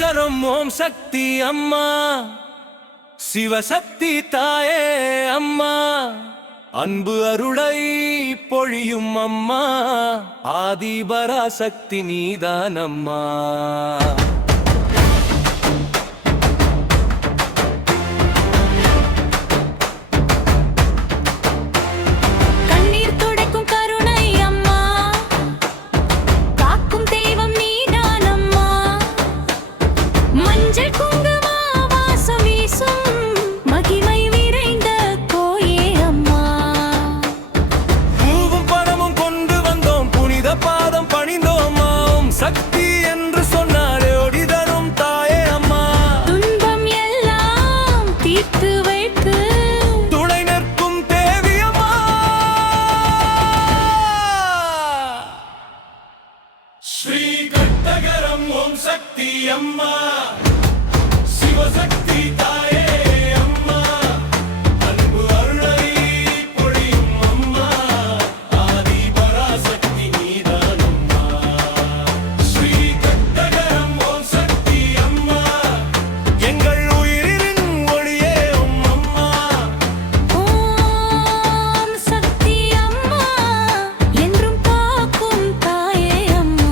கட்டகரம் ஓம் சக்தி அம்மா, சிவசக்தி தாயே அம்மா, அன்பு அருளை பொழியும் அம்மா, ஆதிபராசக்தி நீதான் அம்மா. ஸ்ரீ கட்டகரம் ஓம் சக்தி அம்மா, சிவசக்தி தாயே அம்மா, அன்பு அருளை பொழியும் அம்மா, ஆதிபராசக்தி நீதான் அம்மா. ஸ்ரீ கட்டகரம் ஓம் சக்தி அம்மா, எங்கள் உயிரின் ஒளியே அம்மா. ஓம் சக்தி அம்மா, என்றும் காக்கும் தாயே அம்மா.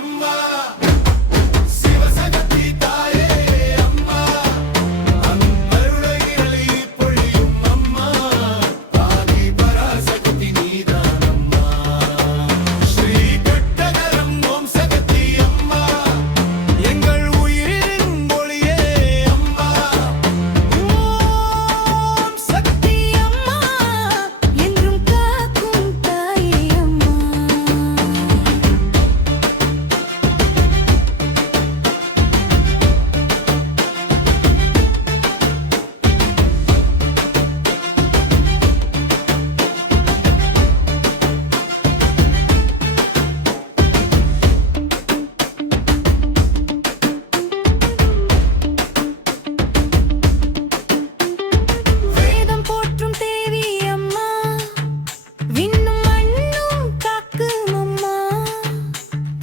அம்மா, சிவசக்தி தாயே அம்மா, அருளை பொழியும் அம்மா, ஆதிபராசக்தி நீதான் அம்மா. ஸ்ரீ கட்டகரம் ஓம் சக்தி அம்மா, எங்கள் உயிரின் ஒளியே அம்மா. ஓம் சக்தி அம்மா, என்றும் காக்கும் தாயே அம்மா.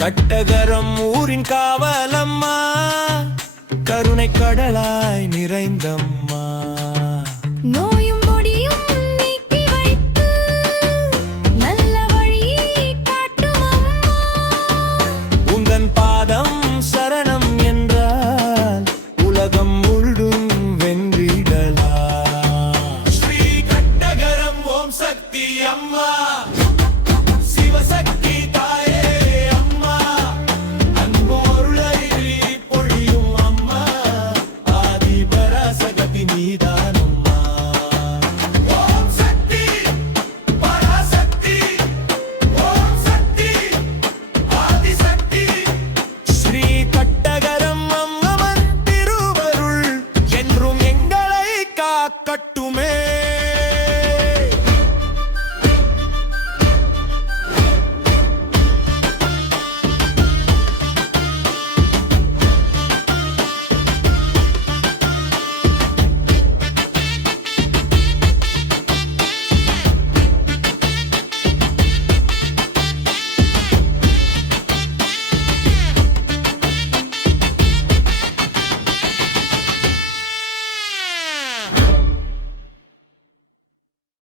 கட்டகரம் ஊரின் காவலம்மா, கருணை கடலாய் நிறைந்தம்மா, நோயும் நொடியும் நீக்கி வைத்து நல்ல வழியை காட்டும் அம்மா. உந்தன் பாதம் சரணம் என்றால் உலகம் முழுதும் வென்றிடலாம். ஸ்ரீ கட்டகரம் ஓம் சக்தி அம்மா.